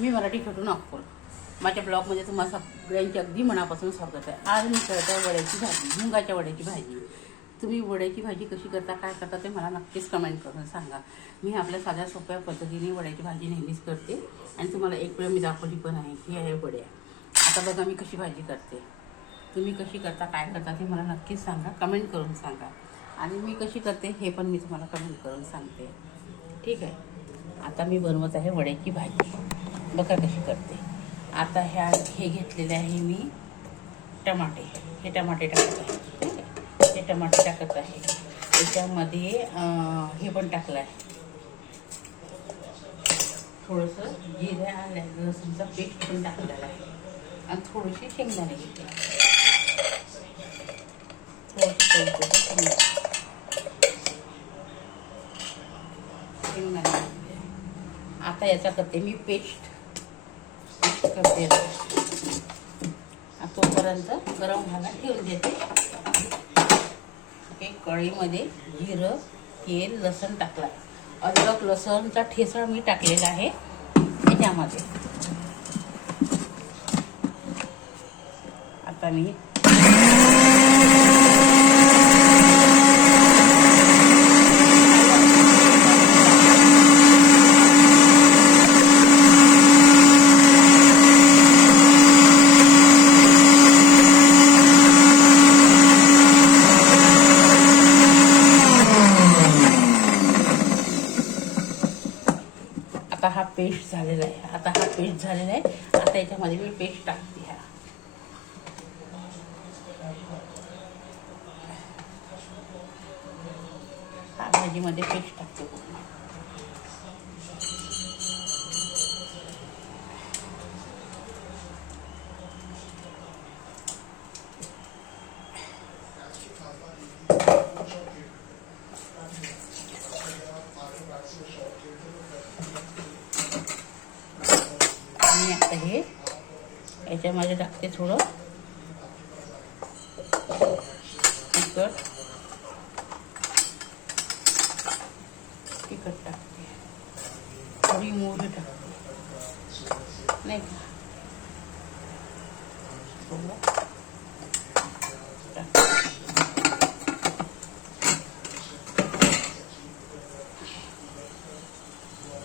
मी मराठी छोटू नागपूर. माझ्या ब्लॉगमध्ये तुम्हाला सगळ्यांची अगदी मनापासून स्वागत आहे. आज मी करत आहे वड्याची भाजी, मुंगाच्या वड्याची भाजी. तुम्ही वड्याची भाजी कशी करता, काय करता ते मला नक्कीच कमेंट करून सांगा. मी आपल्या साध्या सोप्या पद्धतीने वड्याची भाजी नेहमीच करते आणि तुम्हाला एक वेळ मी दाखवली पण आहे की आहे वड्या. आता बघा मी कशी भाजी करते. तुम्ही कशी करता, काय करता ते मला नक्कीच सांगा, कमेंट करून सांगा. आणि मी कशी करते हे पण मी तुम्हाला कमेंट करून सांगते. ठीक आहे. आता मी बनवत आहे वड्याची भाजी. बघा कशी करते. आता हे घेतलेले आहे मी टमाटे. हे टमाटे टाकत आहे. ठीक आहे. हे टमाटे टाकत आहे. याच्यामध्ये हे पण टाकलं आहे, थोडंसं जिऱ्या लसूणचा पेस्ट पण टाकलेला आहे आणि थोडीशी शेंगदाणे घेतले. शेंगदाणे. आता याचा करते मी पेस्ट करते. तोपर्यंत गरम व्हायला ठेवून देते. कढईमध्ये जिरं, तेल, लसूण टाकला. अद्रक लसूणचा ठेचा मी टाकलेला आहे त्याच्यामध्ये. आता मी हा पेस्ट झालेला आहे. आता हा पेस्ट झालेला आहे. आता याच्यामध्ये मी पेस्ट टाकते. हा भाजीमध्ये पेस्ट टाकते. आणि आता हे याच्यामध्ये टाकते थोडं तिखट टाकते, थोडी मोहरी टाकते नाही का,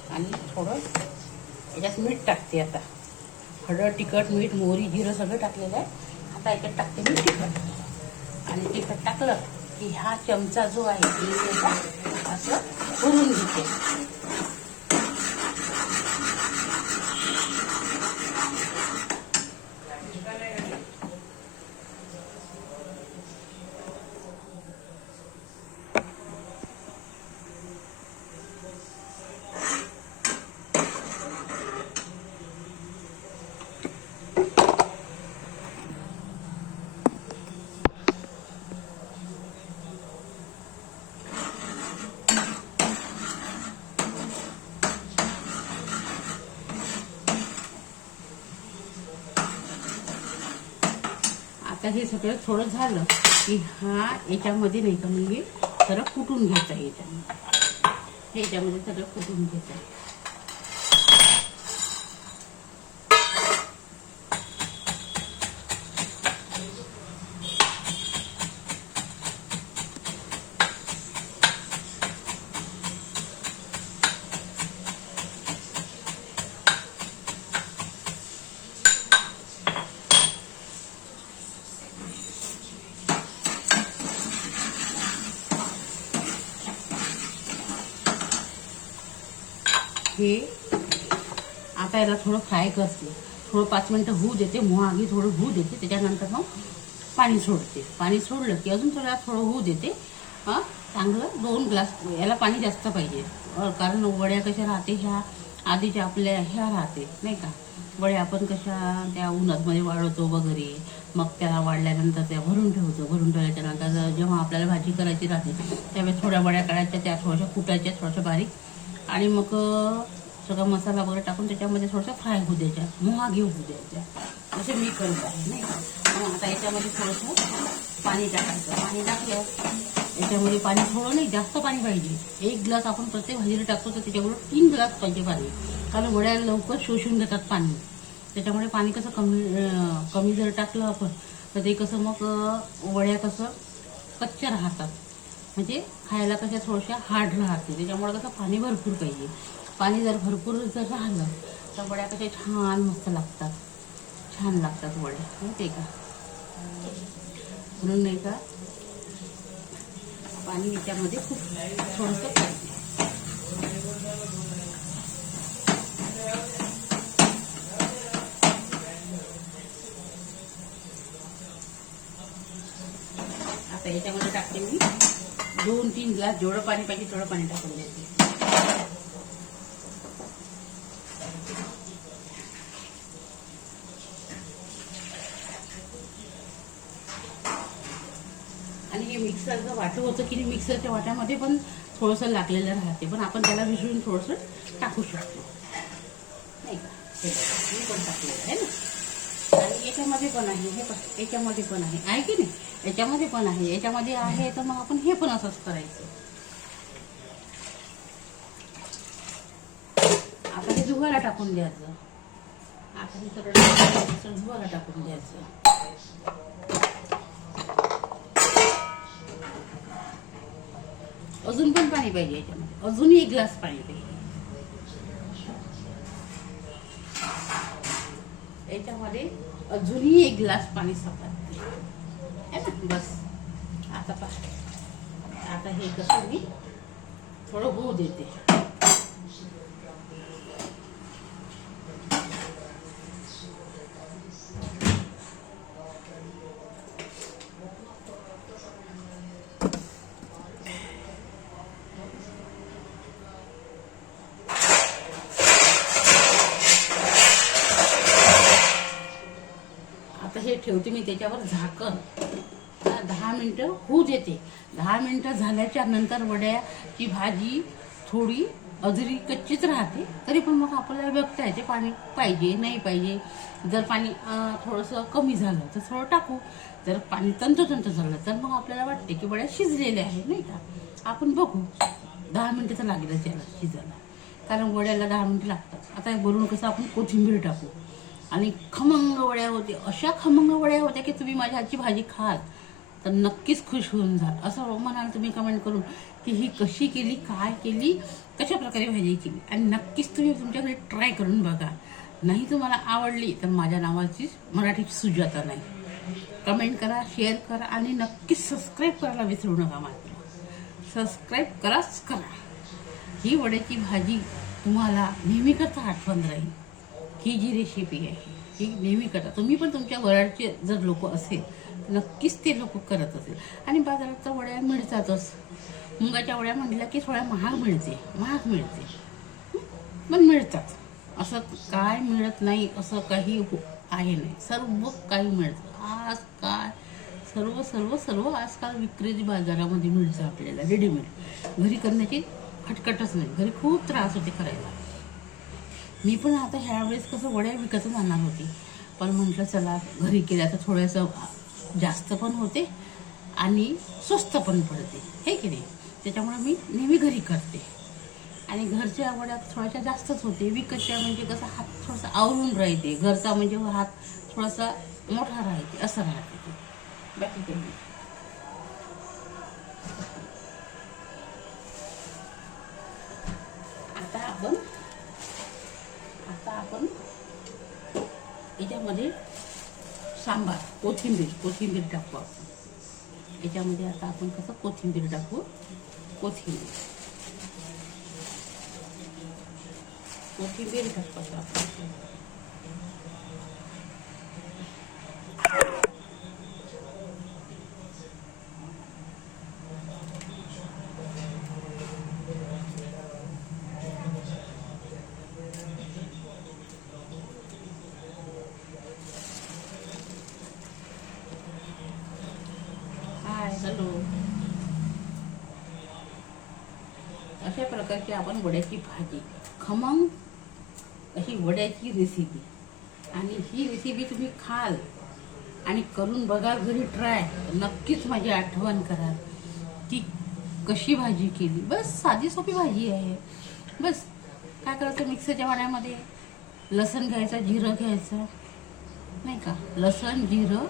आणि थोडं याच्यात मीठ टाकते. आता हळद, तिखट, मीठ, मोहरी, जिरं सगळं टाकलेलं आहे. आता याच्यात टाकते मी तिखट. आणि तिखट टाकलं की हा चमचा जो आहे असं भरून घेते. आता हे सगळं थोडं झालं की हा याच्यामध्ये नाही का म्हणजे सगळं कुटून घ्यायचं आहे. याच्यामध्ये सगळं कुटून घ्यायचं आहे. हे आता याला थोडं फ्राय करते. थोडं 5 मिनटं होऊ देते. मोहागी थोडं होऊ देते. त्याच्यानंतर मग पाणी सोडते. पाणी सोडलं की अजून थोडं होऊ देते. चांगलं 2 ग्लास याला पाणी जास्त पाहिजे. कारण वड्या कशा राहते, ह्या आधीच्या आपल्या ह्या राहते नाही का. वड्या आपण कशा त्या उन्हातमध्ये वाळवतो वगैरे, मग त्याला वाढल्यानंतर त्या भरून ठेवतो. भरून ठेवल्याच्या नंतर जेव्हा आपल्याला भाजी करायची राहते त्यावेळेस थोड्या वड्या काढायच्या, त्या थोड्याशा कुटायच्या, थोड्याशा बारीक, आणि मग सगळा मसाला वगैरे टाकून त्याच्यामध्ये थोडंसं फ्राय होऊ द्यायच्या, मोहागी होऊ द्यायच्या. असे मी करत आहे नाही का. मग आता याच्यामध्ये थोडंसं पाणी टाकायचं. पाणी टाकलं याच्यामध्ये पाणी थोडं नाही, जास्त पाणी पाहिजे. 1 ग्लास आपण प्रत्येक भाजीला टाकतो तर त्याच्याबरोबर 3 ग्लास पाहिजे पाणी, कारण वड्या लवकर शोषून घेतात पाणी. त्याच्यामुळे पाणी कसं कमी जर टाकलं आपण तर ते कसं मग वड्या कसं कच्च्या राहतात, म्हणजे खायला कशा थोड्याशा हार्ड राहते. त्याच्यामुळे कसं पाणी भरपूर पाहिजे. पाणी जर भरपूर जर राहिलं तर वड्या कशा छान मस्त लागतात, छान लागतात वड्या, माहिती आहे का. म्हणून नाही का पाणी याच्यामध्ये खूप थोडंसं पाहिजे. आता याच्यामध्ये टाकते मी 2-3 ग्लास, जेवढं पाणी पाहिजे तेवढं पाणी टाकून द्यायचे. आणि हे मिक्सरचं वाटं होतं की नाही, मिक्सरच्या वाट्यामध्ये पण थोडंसं लागलेलं राहते, पण आपण त्याला विसरून थोडंसं टाकू शकतो, नाही का. हे मी पण टाकलेलं आहे ना. आणि याच्यामध्ये पण आहे, हे पण याच्यामध्ये पण आहे की नाही, याच्यामध्ये पण आहे, याच्यामध्ये आहे, तर मग आपण हे पण असंच करायचं. आता हे धुवायला टाकून द्यायचं. आता हे सगळं धुवायला टाकून द्यायचं. अजून पण पाणी पाहिजे याच्यामध्ये, अजून 1 ग्लास पाणी पाहिजे याच्यामध्ये, अजूनही 1 ग्लास पाणी सापडते है ना. बस आता हे कसं मी थोडं होऊ देते. हे ठेवते मी त्याच्यावर झाकण, 10 मिनिटं होऊ देते. 10 मिनिटं झाल्याच्या नंतर वड्याची भाजी थोडी अजून कच्चीच राहते, तरी पण मग आपल्याला बघता येते पाणी पाहिजे नाही पाहिजे. जर पाणी थोडंसं कमी झालं तर थोडं टाकू, जर पाणी तंतोतंत झालं तर मग आपल्याला वाटते की वड्या शिजलेल्या आहेत, नाही का. आपण बघू, 10 मिनिटं तर लागेल त्याला शिजायला, कारण वड्याला 10 मिनिटं लागतात. आता बोलून कसं आपण कोथिंबीर टाकू आणि खमंग वड्या होते. अशा खमंग वड्या होत्या की तुम्ही माझ्या हातची भाजी खाल तर नक्कीच खुश होऊन जाल. असं म्हणाल तुम्ही कमेंट करून की ही कशी केली, काय केली, कशा प्रकारे भाजी केली. आणि नक्कीच तुम्ही तुमच्या घरी ट्राय करून बघा. नाही तुम्हाला आवडली तर माझ्या नावाची मराठीची सुजाता नाही, कमेंट करा, शेअर करा आणि नक्कीच सबस्क्राईब करायला विसरू नका. मात्र सबस्क्राईब कराच करा. ही वड्याची भाजी तुम्हाला नेहमी करता आठवण राहील. ही जी रेसिपी आहे ही नेहमी करा. तुम्ही पण तुमच्या वड्याचे जर लोक असेल नक्कीच ते लोक करत असेल. आणि बाजारात तर वड्या मिळतातच. मुगाच्या वड्या म्हटल्या की थोड्या महाग मिळते पण मिळतात. असं काय मिळत नाही असं काही आहे नाही, सर्व काही मिळतं. आज काय सर्व सर्व सर्व आजकाल विक्रेती बाजारामध्ये मिळतं आपल्याला रेडीमेड. घरी करण्याची खटखटच नाही, घरी खूप त्रास होते करायला. मी पण आता ह्यावेळेस कसं वड्या विकतच आणणार होती, पण म्हटलं चला घरी केल्या तर थोडंसं जास्त पण होते आणि स्वस्त पण पडते, हे की नाही. त्याच्यामुळे मी नेहमी घरी करते आणि घरच्या वड्या थोड्याशा जास्तच होते. विकतच्या म्हणजे कसं हात थोडासा आवरून राहते, घरचा म्हणजे हात थोडासा मोठा राहते, असं राहते ते. बाकी काही नाही. आता आपण याच्यामध्ये सांबार कोथिंबीर टाकू आपण याच्यामध्ये. आता आपण कसं कोथिंबीर टाकू, कोथिंबीर टाकू आपण. हॅलो, अशा प्रकारची आपण वड्याची भाजी, खमंग अशी वड्याची रेसिपी. आणि ही रेसिपी तुम्ही खाल आणि करून बघा घरी ट्राय, नक्कीच माझी आठवण कराल. की कशी भाजी केली. बस साधी सोपी भाजी आहे. बस काय करायचं, मिक्सरच्या भांड्यामध्ये लसण घ्यायचं, जिरं घ्यायचं नाही का, लसण जिरं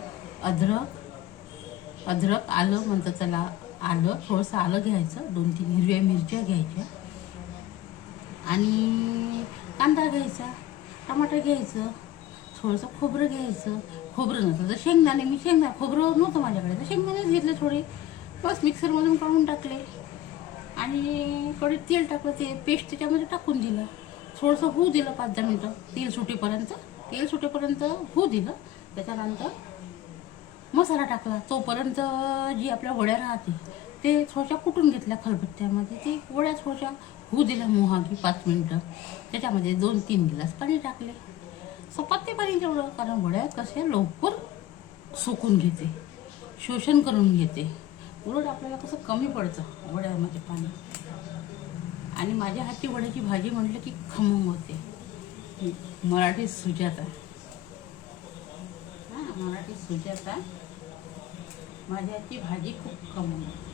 अद्रक आलं म्हणतात त्याला, आलं थोडंसं आलं घ्यायचं, 2-3 हिरव्या मिरच्या घ्यायच्या आणि कांदा घ्यायचा, टमाटर घ्यायचं, थोडंसं खोबरं घ्यायचं. खोबरं नव्हतं तर शेंगदाणे, मी खोबरं नव्हतं माझ्याकडे तर शेंगदाणेच घेतले थोडे. बस मिक्सरमधून काढून टाकले आणि थोडे तेल टाकलं, ते पेस्ट त्याच्यामध्ये टाकून दिलं, थोडंसं होऊ दिलं 5-10 मिनटं, तेल सुटेपर्यंत होऊ दिलं. त्याच्यानंतर मसाला टाकला. तोपर्यंत जी आपल्या वड्या राहते ते थोड्याशा कुटून घेतल्या खलबत्त्यामध्ये, ते वड्या थोड्याशा होऊ दिल्या मोहागी 5 मिनटं. त्याच्यामध्ये 2-3 गिलास पाणी टाकले, सपाते पाणी तेवढं, कारण वड्या कशा लवकर सुकून घेते, शोषण करून घेते. उलट आपल्याला कसं कमी पडतं वड्यामध्ये पाणी. आणि माझ्या हातची वड्याची भाजी म्हटलं की खमंग होते. मराठी सुजाता, मराठी सुजाता, माझ्या हातची भाजी खूप खमंग होते.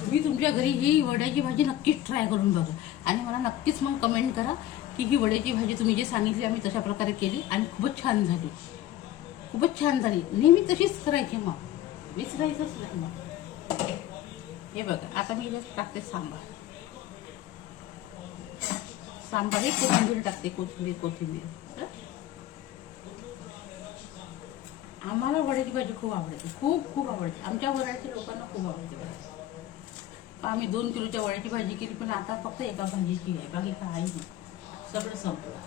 तुम्ही तुमच्या घरी ही वड्याची भाजी नक्कीच ट्राय करून बघा आणि मला नक्कीच मग कमेंट करा की ही वड्याची भाजी तुम्ही जे सांगितली आम्ही तशा प्रकारे केली आणि खूपच छान झाली, खूपच छान झाली. नेहमी तशीच करायची, मग विसरायचंच नाही. मग हे बघा, आता मी याच्यात टाकते सांबार. सांबार कोथिंबीर टाकते, कोथिंबीर. आम्हाला वड्याची भाजी खूप आवडते, खूप आवडते. आमच्या वड्याच्या लोकांना खूप आवडते. आम्ही 2 किलोच्या वड्याची भाजी केली, पण आता फक्त एका भाजीची आहे, बाकी काही नाही, सगळं संपलं.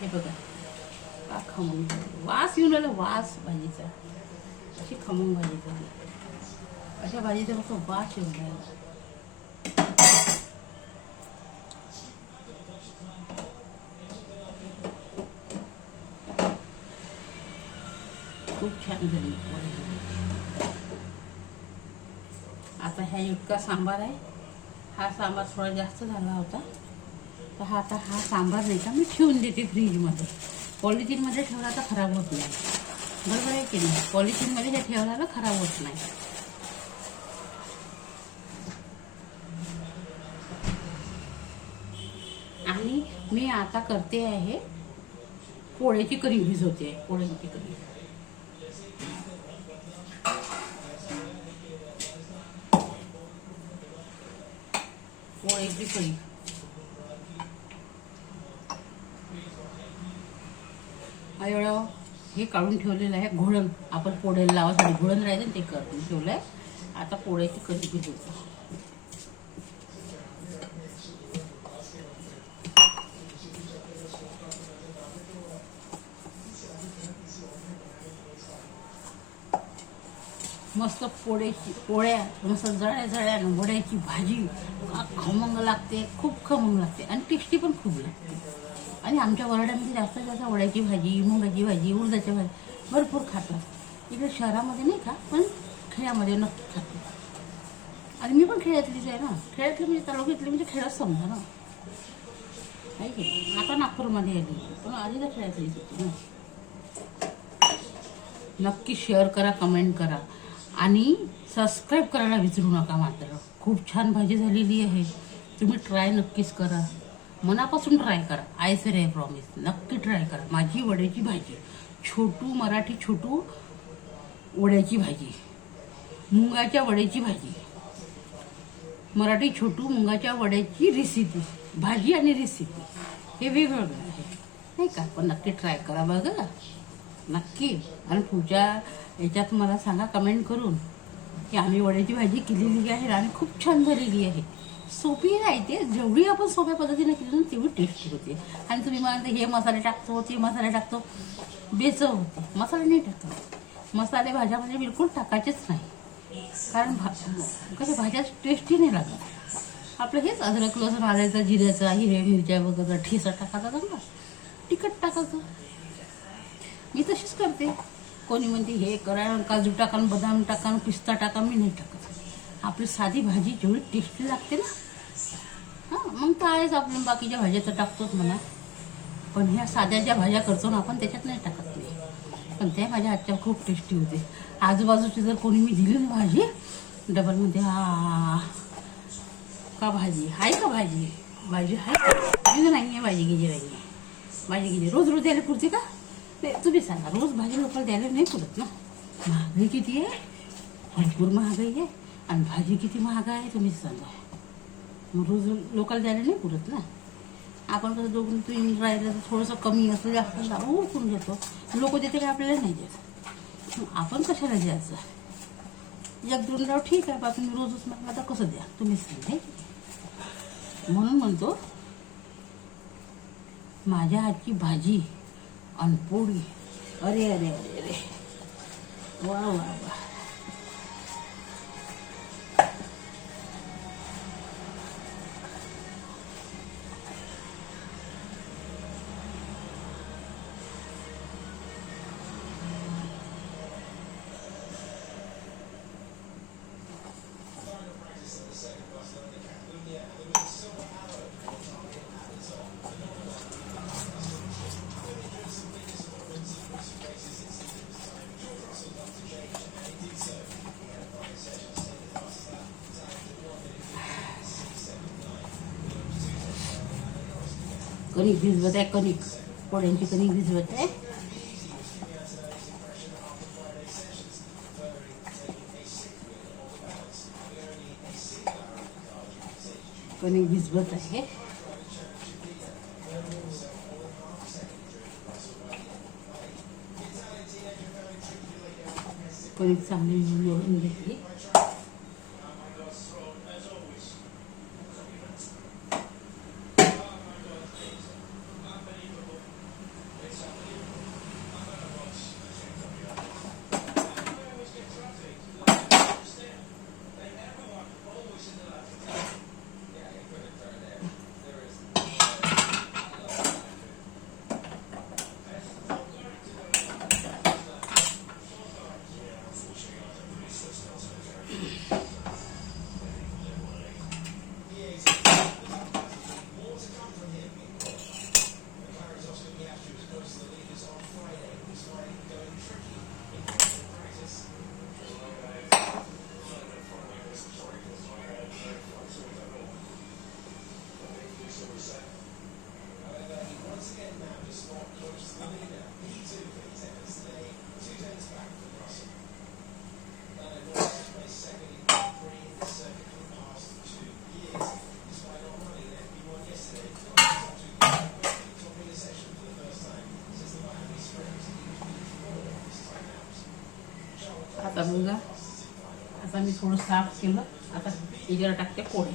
हे बघा का खमंग, वास येऊन आला, वास भाजीचा. अशी खमंग भाजी झाली, अशा भाजीचा फक्त वास येऊन राहिला. खूप छान झाली. आता ह्या इतका सांबार आहे. हा सांबार थोडा जास्त झाला होता, तर हा सांबार नाही का मी ठेवून देते फ्रीजमध्ये. पॉलिथिनमध्ये ठेवला तर खराब होत नाही, बरोबर आहे की नाही. पॉलिथिनमध्ये हे ठेवला खराब होत नाही. आणि मी आता करते आहे पोळ्याची कढी भिजवते, पोळ्याची कढी. पोळ्याची कढी एवढं हे काढून ठेवलेलं आहे. घोळण आपण पोळ्याला लावासाठी घोळण राहायचं ते करून ठेवलं आहे. आता पोळ्याची कढी भिजवतो. मस्त पोळ्या मस्त जळ्या वड्याची भाजी खमंग लागते, खूप खमंग लागते आणि टेस्टी पण खूप लागते. आणि आमच्या वराड्यामध्ये जास्त वड्याची भाजी, मुगाची भाजी, उडदाची भाजी भरपूर खातात. इकडे शहरामध्ये नाही का, पण खेड्यामध्ये नक्की खातात. आणि मी पण खेड्यातलीच आहे ना, खेड्यातली म्हणजे तालुक्यातली म्हणजे खेड्यात समजा ना, आहे की. आता नागपूरमध्ये आली, पण आधी तर खेड्यातलीच होती ना. नक्की शेअर करा, कमेंट करा आणि सबस्क्राईब करायला विसरू नका मात्र. खूप छान भाजी झालेली आहे, तुम्ही ट्राय नक्कीच करा, मनापासून ट्राय करा. आय से आय प्रॉमिस, नक्की ट्राय करा. माझी वड्याची भाजी, मराठी छोटू वड्याची भाजी, मुंगाच्या वड्याची भाजी, मराठी छोटू मुंगाच्या वड्याची रेसिपी, भाजी आणि रेसिपी हे वेगवेगळं आहे नाही का. पण नक्की ट्राय करा बघा, नक्की. आणि पुढच्या याच्यात मला सांगा कमेंट करून की आम्ही वड्याची भाजी केलेली आहे आणि खूप छान झालेली आहे. सोपी आहे ते, जेवढी आपण सोप्या पद्धतीने केली ना तेवढी टेस्टी होते. आणि तुम्ही मला हे मसाले टाकतो, ते मसाले टाकतो, बेचव होते. मसाले नाही टाकतो, मसाले भाज्यामध्ये बिलकुल टाकायचेच नाही, कारण कशा भाज्या टेस्टी नाही लागत. आपलं हेच अद्रक लसूण आल्याचा, जिऱ्याचा, हिरव्या मिरच्या वगैरे ठेचा टाकायचा, चांगला तिखट टाकायचं. मी तशीच करते. कोणी म्हणते हे करा, काजू टाका, बदाम टाका, पिस्ता टाका, मी नाही टाकत. आपली साधी भाजी जेवढी टेस्टी लागते ना, हां मग काय आपण बाकीच्या भाज्या तर टाकतोच म्हणा, पण ह्या साध्या ज्या भाज्या करतो ना आपण त्याच्यात नाही टाकत नाही, पण त्या माझ्या हातच्या खूप टेस्टी होते. आजूबाजूची जर कोणी मी दिली ना भाजी डबल म्हणते हा का भाजी आहे का भाजी भाजी आहे का नाही आहे भाजी गिजी नाही आहे भाजी गिजी रोज रोज द्यायला पुरते का ते तुम्ही सांगा. रोज भाजी लोकल द्यायला नाही पुरत ना. महागाई किती आहे, भरपूर महागाई आहे, आणि भाजी किती महाग आहे तुम्हीच सांगा. मग रोज लोकल द्यायला नाही पुरत ना. आपण कसं दोघं तुम्ही राहिलं तर थोडंसं कमी असं जास्त लावून उकळून घेतो. लोक देते का आपल्याला नाही देत, मग आपण कशाला द्यायचं. एक दोन राव ठीक आहे बा, तुम्ही रोजच मग आता कसं द्या तुम्हीच सांगा. म्हणून म्हणतो माझ्या हातची भाजी आणि पोळी अरे अरे अरे अरे वा वा वा. कणिक भिजवत आहे, कणिक पोळ्यांची कणिक भिजवत आहे. कणिक भिजवत आहे. कणिक चांगली मळून घेतली. आता बघा, आता मी थोडं साफ केलं. आता याच्यावर टाकते पोळी.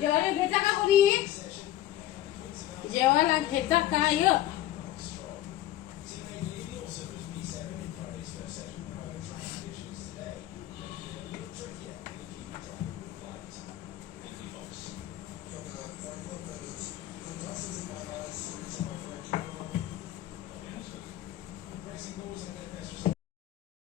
जेवायला घेता का कोणी? जेवायला घेता काय?